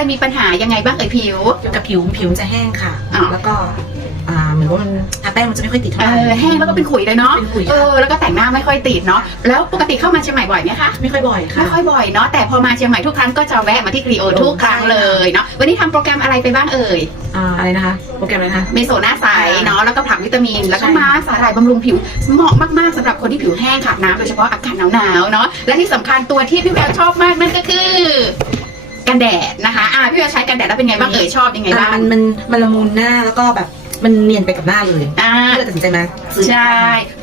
เลยมีปัญหายังไงบ้างเอ่ยผิวเกี่ยวกับผิวผิวมันจะแห้งค่ะอ่าแล้วก็อ่าเหมือนว่ามันทาแป้งมันจะไม่ค่อยติดเท่าเอไหร่ อแห้งแล้วก็เป็นขุยเลยเนาะเป็นขุย เออแล้วก็แต่งหน้าไม่ค่อยติดเนาะแล้วปกติเข้ามาเชียงใหม่บ่อยไหมคะไม่ค่อยบ่อยค่ะ ไม่ค่อยบ่อยเนาะแต่พอมาเชียงใหม่ทุกครั้งก็จะแวะมาที่ครีโอทุกครั้งเลยเนาะวันนี้ทำโปรแกรมอะไรไปบ้างเอ่ย อ่าอะไรนะคะ โปรแกรมอะไรนะคะ เมโซหน้าใสเนาะแล้วก็ผักวิตามิน แล้วก็ใช่มาสาหร่ายบำรุงผิว เหมาะมากๆสำหรับคนที่ผิวแห้งขาดน้ำโดยเฉพาะอากาศหนาวๆเนาะและที่สำคัญตัวที่พี่แววชอบมากนั่นก็คือ กันแดดนะคะอ่าพี่แววใช้กันแดดแล้วเป็นไงบ้างเอ่ยชอบยังไงอ่าบ้างมันมันมันละมุนหน้าแล้วก็แบบมันเนียนไปกับหน้าเลยอ่า ก็เลยตัดสินใจมาซื้อ ใช่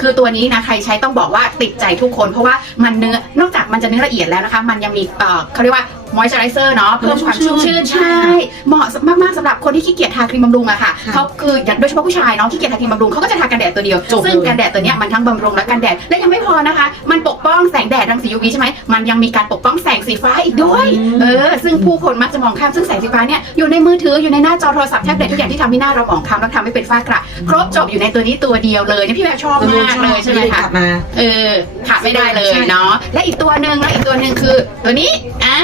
คือตัวนี้นะใครใช้ต้องบอกว่าติดใจทุกคน เพราะว่ามันเนื้อนอกจากมันจะเนื้อละเอียดแล้วนะคะ มันยังมีเอ่อเขาเรียกว่ามอยเจอไรเซอร์เนาะเพิ่มความชุ่มชื่นใช่ เหมาะมากๆสำหรับคนที่ขี้เกียจทาครีมบำรุงอะค่ะค่ะเขาคืออย่างโดยเฉพาะผู้ชายเนาะขี้เกียจทาครีมบำรุงเขาก็จะทากันแดดตัวเดียว จบเลยซึ่งกันแดดตัวเนี้ยมันทั้งบำรุงและกันแดด และยังไม่พอนะคะ มันปกป้องแสงแดดรังสี UV ใช่ไหมมันยังมีการปกป้องแสงสีฟ้าอีกด้วย เออ ซึ่งผู้คนมักจะมองข้ามซึ่งแสงสีฟ้าเนี่ยอยู่ในมือถืออยู่ในหน้าจอโทรศัพท์แท็บเล็ตทุกอย่างที่ทำให้หน้าเราหมองคล้ำแล้วทำให้เป็นฝ้ากระครบจบอยู่ในตัวนี้ตัวเดียวเลยเนี่ยพี่แววชอบมากเลยใช่ไหมคะ กลับมา เออ ขาดไม่ได้เลยเนาะและอีกตัวหนึ่งและอีกตัวหนึ่งคือ ตัวนี้อ่า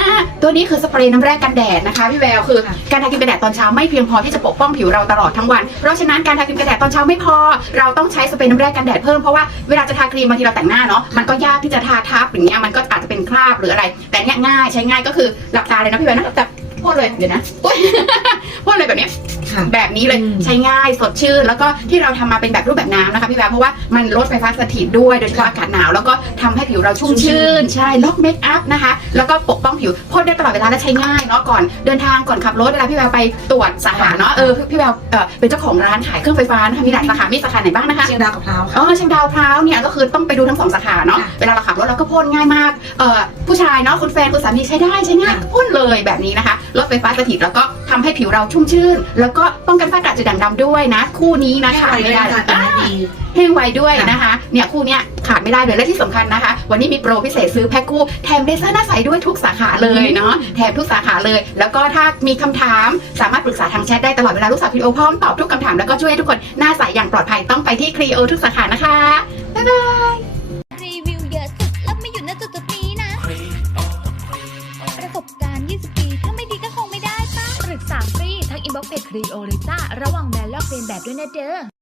ตัวนี้คือสเปรย์น้ำแร่กันแดดนะคะพี่แววคือค่ะการทาครีมกันแดดตอนเช้าไม่เพียงพอที่จะปกป้องผิวเราตลอดทั้งวัน เพราะฉะนั้นการทาครีมกันแดดตอนเช้าไม่พอ เราต้องใช้สเปรย์น้ำแร่กันแดดเพิ่มเพราะว่าเวลาจะทาครีมบางทีเราแต่งหน้าเนาะมันก็ยากที่จะทาทับอย่างเงี้ยมันก็อาจจะเป็นคราบหรืออะไร แต่เนี้ยง่ายใช้ง่ายก็คือหลับตาเลยนะพี่แววนะแต่พูดเลยเดี๋ยวนะอุ๊ยพูดเลยแบบเนี้ย ค่ะแบบนี้เลยอืมใช้ง่ายสดชื่น แล้วก็ที่เราทำมาเป็นแบบรูปแบบน้ำนะคะพี่แววเพราะว่ามันลดไฟฟ้าสถิตด้วยโดยเฉพาะอากาศหนาวแล้วก็ทำให้ผิวเราชุ่มชุ่มชื่ชื่นนใช่ล็อกเมคอัพนะคะ แล้วก็ปกป้องผิวพ่นได้ตลอดเวลาและใช้ง่ายเนาะก่อนเดินทางก่อนขับรถเวลาพี่แววไปตรวจสาขาเนาะเออพี่แววเออเป็นเจ้าของร้านขายเครื่องไฟฟ้านะคะมีหลายสาขามีสาขาไหนบ้างนะคะเชียงดาวกับพร้าวค่ะอ๋อเชียงดาวพร้าวเนี่ยก็คือต้องไปดูทั้งสองสาขาเนาะค่ะเวลาเราขับรถเราก็พ่นง่ายมากเอ่อผู้ชายเนาะคุณแฟนคุณสามีใช้ได้ใช้ง่ายค่ะพ่นเลยแบบนี้นะคะลดไฟฟ้าสถิตแล้วก็ ทำให้ผิวเราชุ่มชื่น แล้วก็ป้องกันฝ้ากระจุดด่างดำด้วยนะ คู่นี้นะแค่ขาดไว้ไม่ได้ได้ค่ะแต่ไม่ดีแห้งไวด้วยค่ะนะคะ เนี่ยคู่เนี้ยขาดไม่ได้เลยและที่สำคัญนะคะ วันนี้มีโปรพิเศษซื้อแพ็คคู่แถมเลเซอร์หน้าใสด้วยทุกสาขาเลยเนาะแถมทุกสาขาเลย แล้วก็ถ้ามีคำถามสามารถปรึกษาทางแชทได้ตลอดเวลาลูกสาวครีโอพร้อมตอบทุกคำถามแล้วก็ช่วยให้ทุกคนหน้าใสอย่างปลอดภัยต้องไปที่ครีโอทุกสาขานะคะบ๊ายบาย ษาฟรีทั้งอินบ็อกเพจครีโอลิต้าระวังแมนลอกเลียนแบบด้วยนะเด้อ